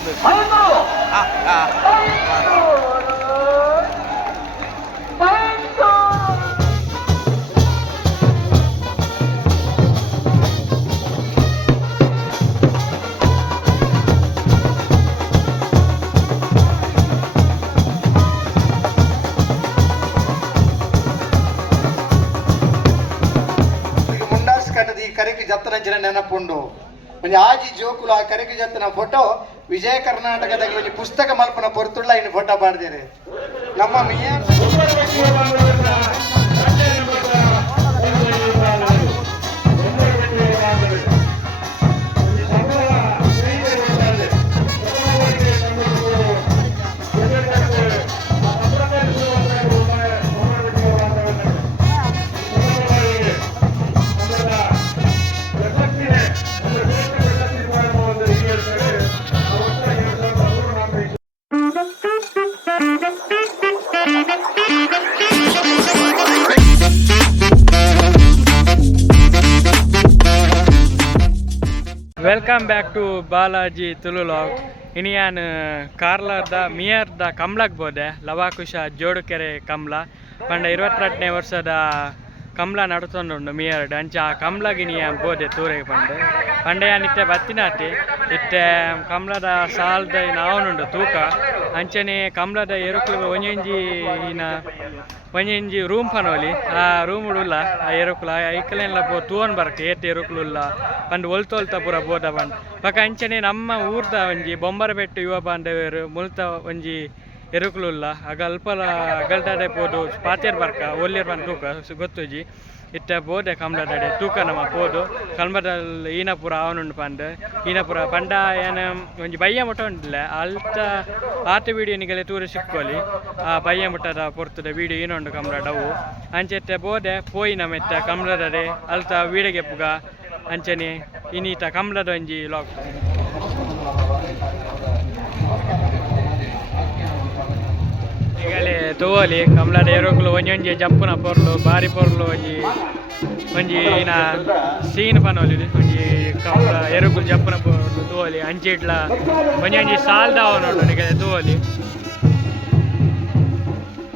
ಮಾಡಬೇಕು. ಕರೆಗೆ ಜತ್ತನ ಜನ ನೆನಪುಂಡು ಒಂದು ಆಜಿ ಜೋಕುಲು ಆ ಕರೆಗೆ ಜತ್ತನ ಫೋಟೋ ವಿಜಯ ಕರ್ನಾಟಕದಾಗ ಒಂದು ಪುಸ್ತಕ ಮಲ್ಪನ ಪೊರ್ತುಳ್ಳ ಇನ್ನು ಫೋಟೋ ಮಾಡಿದ್ದೇನೆ ನಮ್ಮ ಮಿಯರ್ ವೆಲ್ಕಮ್ ಬ್ಯಾಕ್ ಟು ಬಾಲಾಜಿ ತುಳುಲಾಗ್. ಇನ್ನು ನಾನು ಕಾರ್ಲಾದ ಮಿಯರ್ದ ಕಮ್ಲಕ್ಕೆ ಬೋದೆ ಲವಾಕುಶ ಜೋಡುಕೆರೆ ಕಮ್ಲ ಪಂಡ 22ನೇ ವರ್ಷದ ಕಮ್ಲ ನಡ್ತೊಂಡು ಮಿಯರ್ಡ್ ಅಂಚ ಆ ಕಮ್ಲಗಿನಿ ಬೋದೆ ತೂರೆಗೆ ಪಂಡ ಯಾನಿತ್ತೆ ಬತ್ತಿನಾಟಿ ಇತ್ತೆ ಕಮ್ಲದ ಸಾಲ್ದ ನಾವನುಂಡು ತೂಕ ಅಂಚನೆ ಕಮ್ಲದ ಎರುಕುಲು ಒಂಜಿ ರೂಮ್ ಪನೋಲಿ ಆ ರೂಮ್ ಉಲ್ಲ ಆ ಎರುಕುಲ ಐಕಲೆಲ್ಲ ಪೋ ತೂವನ್ ಬರಕ್ಕೆ ಏತ್ ಎರುಕುಲುಲ್ಲ ಪಂಡ್ ಒಲ್ತೊಲ್ತ ಪೂರ ಬೋದ ಪಂಡ್ ಪಕ್ಕ ಅಂಚನೆ ನಮ್ಮ ಊರ್ದ ಒಂಜಿ ಬೊಂಬರಬೆಟ್ಟು ಯುವ ಬಾಂಧವ್ಯರು ಮುಲ್ತ ಒಂಜಿ ಎರುಕುಲುಲ್ಲ ಆಗ ಅಲ್ಪಲ ಅಗಲ್ದಾಡೆ ಪೋದು ಪಾತೇರ್ ಬರ್ಕ ಒಲ್ಲೇರ್ ಪಂಡ್ ತೂಕ ಗೊತ್ತುಜಿ ಇತ್ತ ಬೋದೆ ಕಮ್ಲದಡೆ ತೂಕ ನಮ್ಮ ಪೋದು ಕಲ್ಮದಲ್ಲಿ ಈನಪುರ ಅವನುಂಡು ಪಂಡ್ ಈನಪುರ ಪಂಡ ಏನು ಒಂಜಿ ಬಯ್ಯ ಮುಟ್ಟ ಉಂಡಿಲ್ಲ ಅಲ್ತ ಆತ ವೀಡಿಯೋ ನಿಗಲೆ ತೂರ ಸಿಕ್ಕೋಲಿ ಆ ಬಯ್ಯ ಮುಟ್ಟದ ಪೊರ್ತದ ವೀಡಿಯೋ ಏನೊಂಡು ಕಮ್ಲಡವು ಅಂಚೆತ್ತೆ ಬೋದೆ ಪೋಯಿನ ಮೆತ್ತ ಕಮ್ಲದಡೆ ಅಲ್ತ ವೀಡಿಯೋಗೆ ಪುಗ ಅಂಚನೆ ಇನ್ನೀತ ಕಮ್ಲದ ಒಂಜಿ ಲಾಗ್ ಈಗಲೇ ತೋಲಿ ಕಮ್ಲದ ಎರೋಗ್ಲು ಒಂಜೊಂಜಿ ಜಂಪುನ ಪೊರ್ಲು ಬಾರಿ ಪೊರ್ಲು ಒಂಜಿ ಇನ ಸೀನ್ ಪನೋಲಿ ಒಂಜಿ ಕಮ್ಲ ಎರೋಗ್ಲು ಜಂಪುನ ಪೊರ್ಲು ತೋಲಿ ಅಂಚಿಡ್ಲ ಒಂಜೊಂಜಿ ಸಾಲ್ದಾವ ನೋಡು ನಿಗಲೆ ತೋಲಿ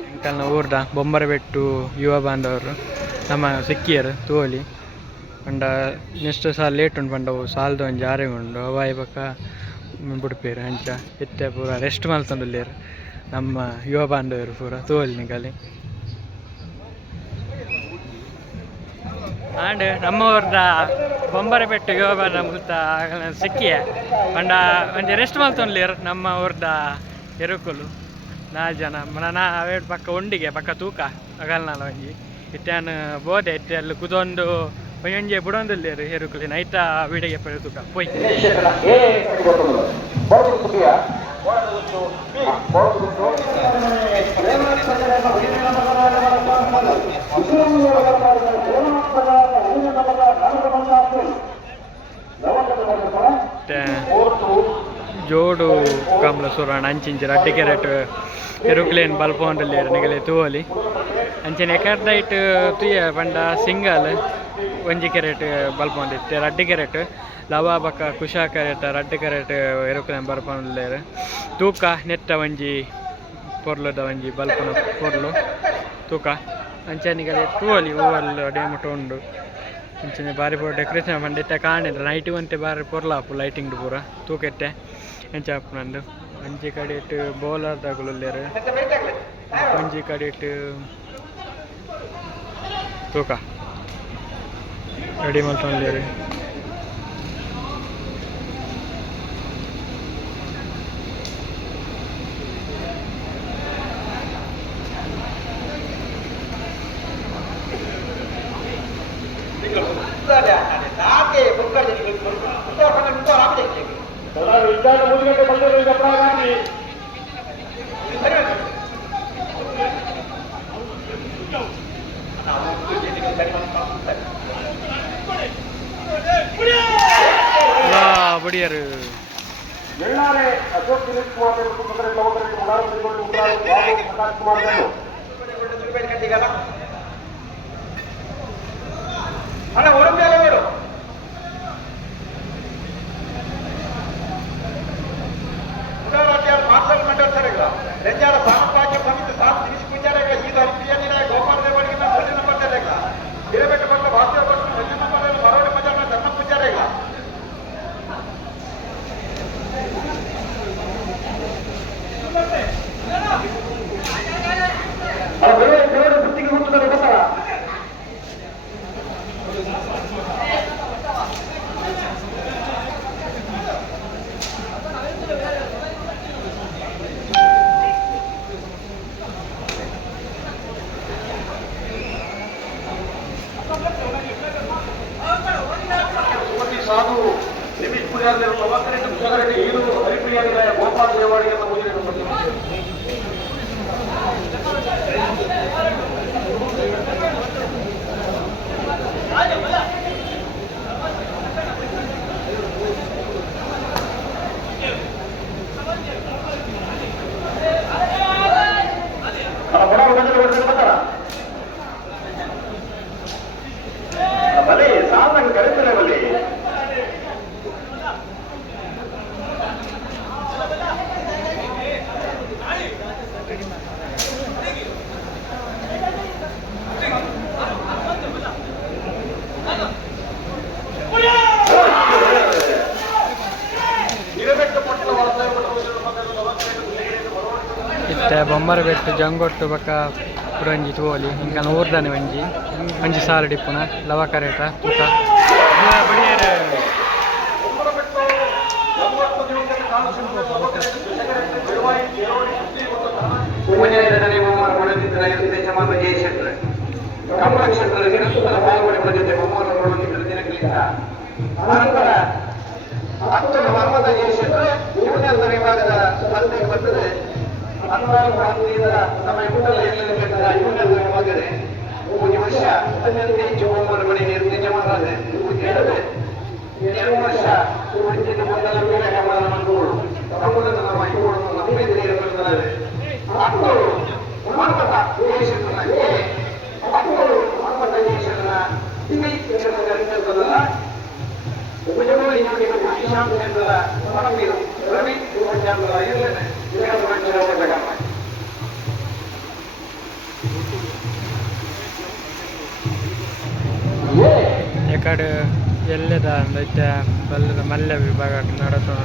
ಎಂಕಲ್ನ ಊರ್ದ ಬೊಂಬರಬೆಟ್ಟು ಯುವ ಬಾಂಧವರು ನಮ್ಮ ಸಿಕ್ಕಿಯರು ತೋಲಿ ಪಂಡ ನೆಕ್ಸ್ಟ್ ಸಾಲ್ ಲೇಟ್ ಉಂಡು ಪಂಡವು ಸಾಲ್ದ ಒಂಜಿ ಆರೆ ಉಂಡು ಅವಾಯಿ ಪಕ್ಕ ಬುಡ್ಪೇರು ಅಂಚ ಎತ್ತೆ ಪೂರ ರೆಸ್ಟ್ ಮಲ್ತೊಂದುಲ್ಲೇರು ನಮ್ಮ ಯುವ ಬಾಂಧವರು ಪೂರ ತೋಲಿ ನಿಗಲಿ ಆಂಡ್ ನಮ್ಮವ್ರದ ಬೊಂಬರಬೆಟ್ಟು ಯುವ ಬಾಂಧ ಮುಲ್ತ ಸಿಕ್ಕಿಯ ಪಂಡ ಒಂಜಿ ರೆಸ್ಟ್ ಮಲ್ತೊಂದುಲ್ಲೇರು ನಮ್ಮ ಊರ್ದ ಎರುಕುಲು 4 ಜನ ನಾ ಅವೇ ಪಕ್ಕ ಉಂಡಿಗೆ ಪಕ್ಕ ತೂಕ ಅಗಲ್ನಾಲ ಒಂಜಿ ಇತ್ತಾನು ಬೋದೆ ಇತ್ತೆ ಅಲ್ಲಿ ಕುದೊಂದು ಒಂಜೊಂಜಿ ಬುಡೊಂದುಲ್ಲೇರು ಎರುಕುಲಿ ನೈಟ ವೀಡಿಯೋಗೆ ಪಡೆ ತೂಕ ಪೋಯ್ ಜೋಡು ಕಮ್ಲ ಸುರಣ ಅಂಚಿಂಚಿ ರಡ್ಡಿ ಕೆರೆಟ್ ಎರುಕ್ಲೇನ್ ಬಲ್ಪೊಂಡಲ್ಲೇರು ನಿಗಲೆ ತೂವಲಿ ಅಂಚನೆ ಎಕರ್ದೈಟ್ ತುಯ್ಯ ಪಂಡ ಸಿಂಗಲ್ ಒಂಜಿ ಕೆರೆಟ್ ಬಲ್ಪೊಂಡಿತ್ತೆ ರಡ್ಡಿ ಕೆರೆಟ್ ಲವಾ ಬಕ್ಕ ಕುಶಾ ಕೆರೆಟ್ ರಡ್ಡಿ ಕೆರೆಟ್ ಎರುಕ್ಲೇನ್ ಬಲ್ಪೊಂಡಲ್ಲೇರು ತೂಕ ನೆಟ್ಟ ಒಂಜಿ ಪೊರ್ಲುದ ಒಂಜಿ ಬಲ್ಪನ ಪೊರ್ಲು ತೂಕ ಅಂಚನಿಗಲೆ ತೂವಲಿ ಹೂವಲ್ಲಿ ಡೇಮುಟ ಉಂಡು ಅಂಚನೆ ಬಾರಿ ಪೂರ ಡೆಕೋರೇಷನ್ ಪಂಡಿತ್ತೆ ಕಾಣಿದ್ರೆ ನೈಟ್ ಒಂತೆ ಬಾರಿ ಪೊರ್ಲಾಪು ಲೈಟಿಂಗ್ ಪೂರ ತೂಕೆಟ್ಟೆ ಎಂಚಾಪು ನಂದು ಒಂಜಿ ಕಡೆ ಇಟ್ಟು ಬೌಲರ್ ತಗೊಳ್ಳೇರು ಒಂಜಿ ಕಡೆ ಇಟ್ಟು ತೂಕ ರೆಡಿ ಮಾಡ್ಕೊಂಡ್ಲೇರು ಬಡಿಯರು ಇತ್ತೆ ಬೊಂಬರ ಬೆಟ್ಟು ಜಂಗೊಟ್ಟು ಬಕ್ಕ ಪುರಂಜಿ ತೋಲಿ ಇಂಕ ಊರ್ದನೆ ಒಂಜಿ ಒಂಜಿ ಸಾಲು ಡಿಪ್ಪುನ ಲವ ಕರೇಟ ತುಕ ವಿಭಾಗದ ಸ್ಪರ್ಧೆಗೆ ಬಂದರೆ ಹಲವಾರು ಭಾರತೀಯರ ನಮ್ಮ ಯುವಕರೇ ಒಂದು ವರ್ಷ ಅತ್ಯಂತ ಹೆಚ್ಚು ಬಹುಮಾನ ಪಡೆಯ ಯಜಮಾನರಾದ ಎರಡು ವರ್ಷ ಮೊದಲ ಬೇರೆ ಹವಾಮಾನ ಮಾಡಿಕೊಂಡು ತಮ್ಮನ್ನು ನಮ್ಮ ಯುವಕರು ನಮ್ಮ ಎದುರಿದ್ದಾರೆ ಮಕ್ಕಳು ಮಾನವತ ದೇಶದ ಮಕ್ಕಳು ಮಾನವತ ದೇಶದ ಇರ್ತದಲ್ಲ ಉಪಜಮೂಲಿ ಶಾಂತ ಕೇಂದ್ರದ ಪರಮೀರು ರವಿ ಉಪಚಾರದ ಎಲ್ಲನೇ ಎಕಡೆ ಎಲ್ಲದ ದೈತ್ಯ ಬಲ್ಲದ ಮಲ್ಯ ವಿಭಾಗ ನಡೆಸೋಣ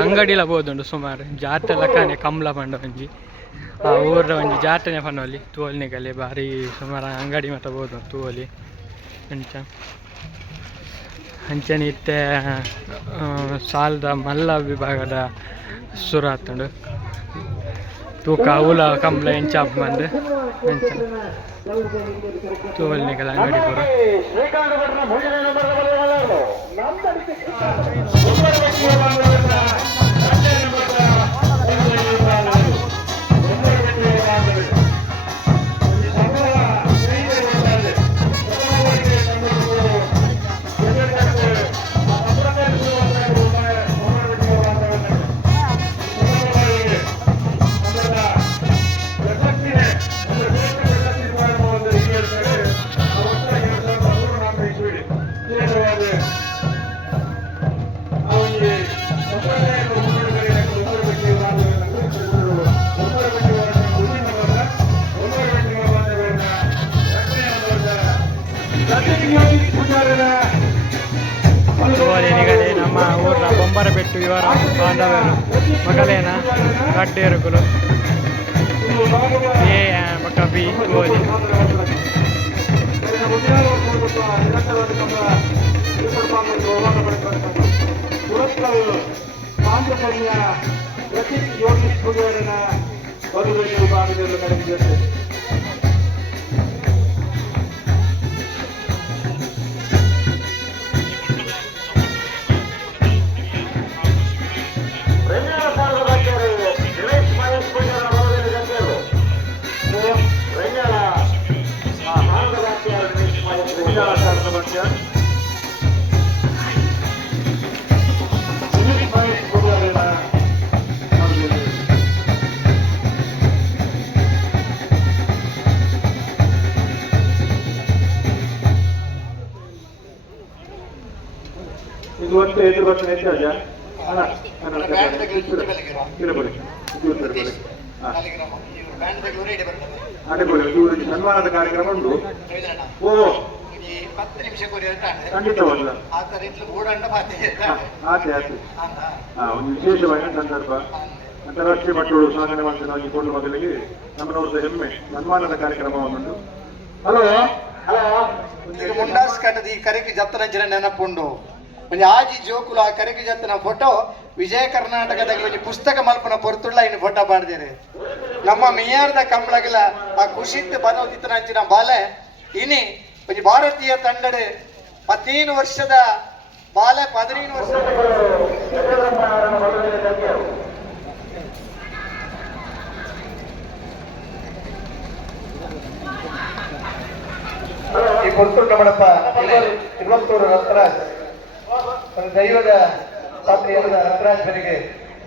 ಅಂಗಡಿಲ ಬೋದುಂಡು ಸುಮಾರು ಜಾತ್ರೆ ಲಕ್ಕನೆ ಕಮ್ಲ ಪಂಡ ಒಂಜಿ ಆ ಊರ ಒಂಜಿ ಜಾತ್ರೆನೆ ಪನ್ನೊಲಿ ತೂವಲ್ನಿಗಲಿ ಬಾರಿ ಸುಮಾರು ಅಂಗಡಿ ಮಾತ ಬೋದು ತೂವಲಿ ಅಂಚ ಅಂಚನೆ ಇತ್ತೆ ಸಾಲದ ಮಲ್ಲ ವಿಭಾಗದ ಸುರ ಆತುಂಡು ತೂಕ ಉಲ ಕಂಬ್ಳ ಎಂಚಾಪ್ ಬಂದು ಅಂಚ ತೂವಲ್ನಿಗಲ ಅಂಗಡಿ ಪೂರ ತೂವಲಿನಿಗಲಿ ನಮ್ಮ ಊರಿನ ಬೊಂಬರಬೆಟ್ಟು ಇವರ ಬಾಂಧವ್ಯರು ಮಗಲೇನ ಗಡ್ಡೇರುಗಳು ಎ ಪಕ್ಕ ಬಿ ತೂವಲಿ ಇದು ಒಂದು ಎದುರು ಬರ್ತಾನೆ ಹೆಚ್ಚಾಜ ಸನ್ಮಾನದ ಕಾರ್ಯಕ್ರಮ ಉಂಟು ಓ 10 ನಿಮಿಷ ಖಂಡಿತವಲ್ಲ ಒಂದು ವಿಶೇಷವಾದ ಸಂದರ್ಭ ಅಂತಾರಾಷ್ಟ್ರೀಯ ಮಟ್ಟಗಳು ಸಾಧನೆ ಮಾಡಿದ ಕೊಂಡು ಮೊದಲಿಗೆ ನಮ್ಮನವ್ರದ ಹೆಮ್ಮೆ ಸನ್ಮಾನದ ಕಾರ್ಯಕ್ರಮವನ್ನುಂಟು ಹಲೋ ಮುಂಡಾಸ್ ಕಟ್ಟದ ಈ ಕರೆಗೆ ಜತ್ತನ ನೆನಪುಂಡು ಒಂದು ಆಜಿ ಜೋಕುಲು ಆ ಕರೆಗೆ ಜತ್ತನ ಫೋಟೋ ವಿಜಯ ಕರ್ನಾಟಕದಾಗ ಒಂದು ಪುಸ್ತಕ ಮಲ್ಪನ ಪೊರ್ತುಳ್ಳ ಇನ್ನು ಫೋಟೋ ಬಾಡ್ದೇರೆ ನಮ್ಮ ಮಿಯಾರ್ದ ಕಂಬಳಗಿಲ ಆ ಖುಷಿತ್ ಬರೋದಿತ್ತನ ಅಂಚಿನ ಬಾಲೆ ಇನಿ ಒಂದು ಭಾರತೀಯ ತಂಡದ 15 ವರ್ಷದ ಬಾಲೆ 15 ವರ್ಷದ ಈ ಪೊರ್ತುಳ್ಳ ಮಡಪ ಇವತ್ತೂರು ರತ್ರಾಜ್ ದೈವದ ಪಾತ್ರೆಯಾದ ರತ್ರಾಜ್ ಅವರಿಗೆ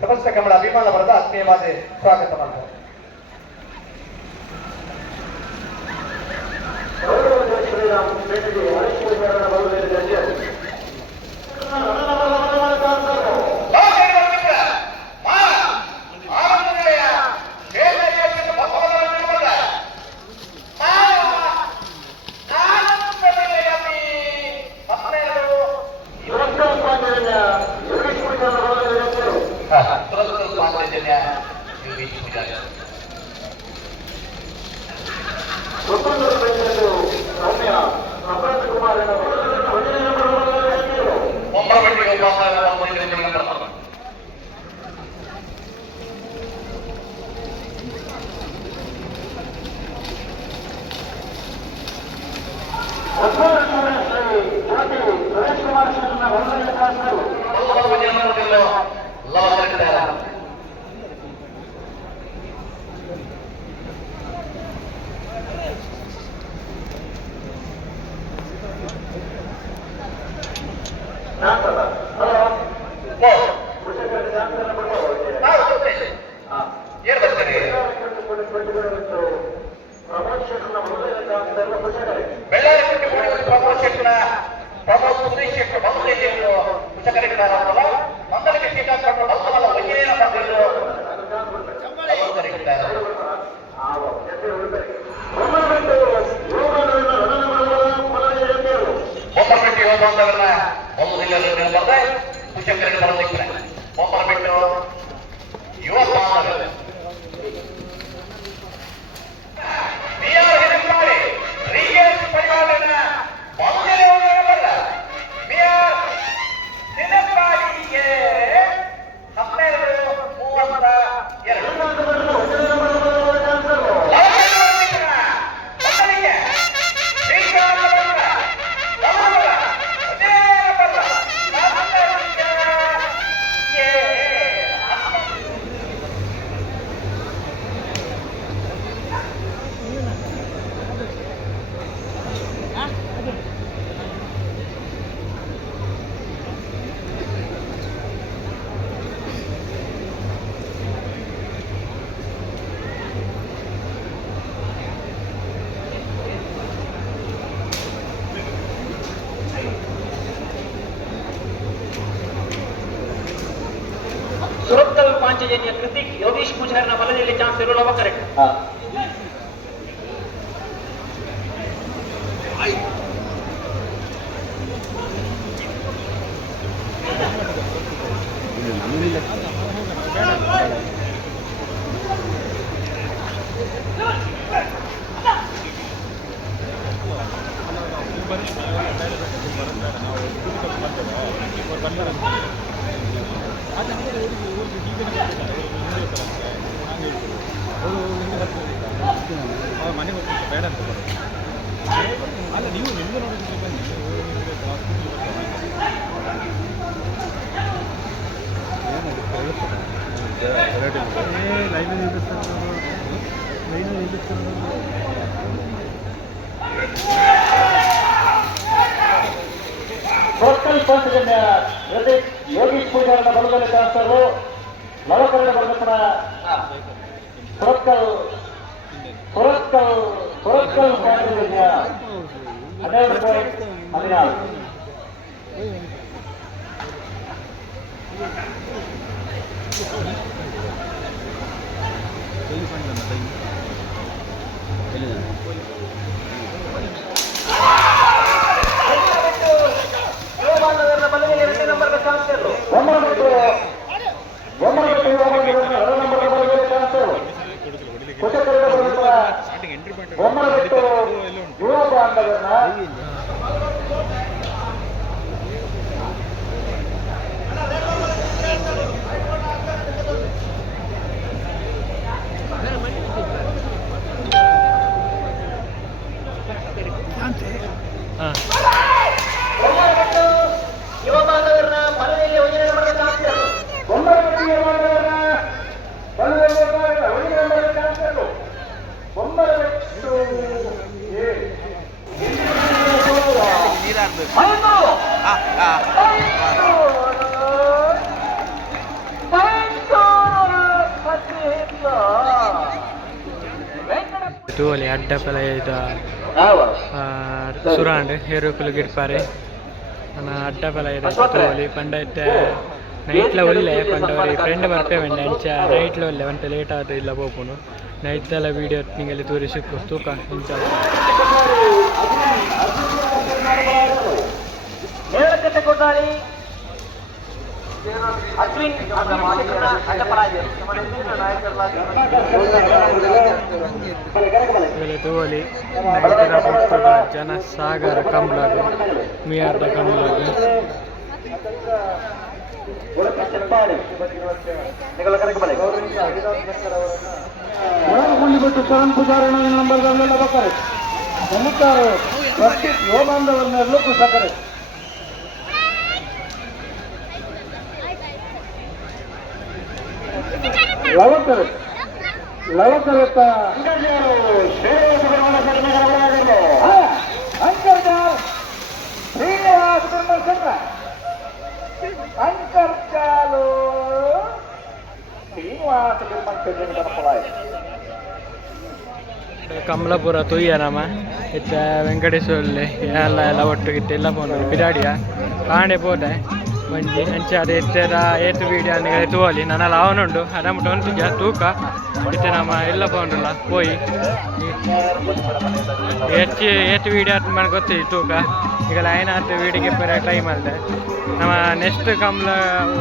ಸಮಸ್ತ ಕಮಲ ಅಭಿಮಾನ ಬರದ ಆತ್ಮೀಯವಾದ ಸ್ವಾಗತ ಮಾಡ್ತಾರೆ. ಪಂಚಜನ್ಯ ಕೃತಿಕ್ ಯೋಗೀಶ್ ಪೂಜಾರಿನ ಬಲದಲ್ಲಿ ಚಾನ್ಸ್ ಇರೋಲ್ಲ ಕರೆಕ್ಟ್. ಮನೆ ಬೇಡ ಅಂತ ಅಲ್ಲ ನೀವು ನಿಮ್ಗೆ ನೋಡೋದಕ್ಕೆ ಬನ್ನಿ. ಟೋಟಲ್ ಪಂಚಜನ್ಯ ಹೃದಯ್ ಯೋಗೀಶ್ ಪೂಜಾರನ ಬಲದಲ್ಲಿ ಚಾನ್ಸರು ನವಕರಣ ಬಂಧನ ಸುರತ್ಕಲ್ ಸುರತ್ಕಲ್ ಸುರತ್ಕಲ್ ಪಂಚಜನ್ಯ 12.14. ತೂವಲಿ ಅಡ್ಡಪಲ ಇದು ಸುರಾಂಡ್ ಹೇರುಕುಲು ಗಿಡ್ಪಾರೆ ನನ್ನ ಅಡ್ಡಪಲ ಇದೆ ತೂವಲಿ ಪಂಡೈತೆ ನೈಟ್ಲ ಒಳ್ಳೆ ಪಂಡವರಿ ಫ್ರೆಂಡ್ ಬರ್ಪೇವೆಂಡ ಅಂಚ ನೈಟ್ಲ ಒಳ್ಳೆ ಒಂಟೆ ಲೇಟ್ ಆದ ಇಲ್ಲ ಹೋಗ್ನು ನೈಟ್ದೆಲ್ಲ ವೀಡಿಯೋ ನಿಂಗೆಲ್ಲಿ ತೋರಿಸಿಕ್ಕು ತೂಕ ಇಂಚ ತೋಲಿ ಜನ ಸಾಗರ ಕಂಬ್ಲಾಗ ಮಿಯಾರ್ದ ಕಂಬ್ಲಾಗ ಶರಣ್ ಪೂಜಾರಣ ನಂಬರ್ ಬರ್ತಾರೆ ನಮ್ಮತ್ತಾರೆ ಯೋಮಾಂಧವನ್ನೆಲ್ಲೂ ಕುಸಕರೆ ಲವಕರೆ ಲವಕರೆತ್ತ ಅಂತರ್ಜಾಲ ಶ್ರೀನಿವಾಸ ಅಂತರ್ಜಾಲು ಶ್ರೀನಿವಾಸ ಕಮಲಾಪುರ ತುಯ್ಯನಮ ಇತ್ತ ವೆಂಕಟೇಶ್ವರಲ್ಲಿ ಎಲ್ಲ ಒಟ್ಟಿಗಿತ್ತು ಎಲ್ಲ ಪೋನು ಬಿರಾಡಿಯ ಕಾಣೆ ಪೋದೆ ಮಂಜಿ ಅಂಚೆ ಅದು ಎತ್ತದ ಏತು ವೀಡಿಯೋ ಅನ್ನಿಗೆ ತೂವಲಿ ನನ್ನಲ್ಲಿ ಅವನುಂಡು ಅದಮ್ಮಟ್ಟು ಒಂತಿದ್ಯ ತೂಕ ಇತ್ತೆ ನಮ್ಮ ಎಲ್ಲ ಪೋಂಡಲ್ಲ ಪೋಯಿ ಏತು ವೀಡಿಯೋ ಅದು ಮಾಡಿ ಗೊತ್ತಿದ್ದು ತೂಕ ಈಗ ಲೈನಾತು ವೀಡಿಯೋಗೆ ಬೇರೆ ಟೈಮ್ ಅಲ್ಲದೆ ನಮ್ಮ ನೆಕ್ಸ್ಟ್ ಕಮ್ಲ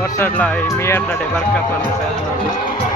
ವರ್ಷಡ್ಲ ಈ ಮಿಯರ್ ಡೇ ಬರ್ಕಪ್ಪ ಅಂತ ನೋಡಿ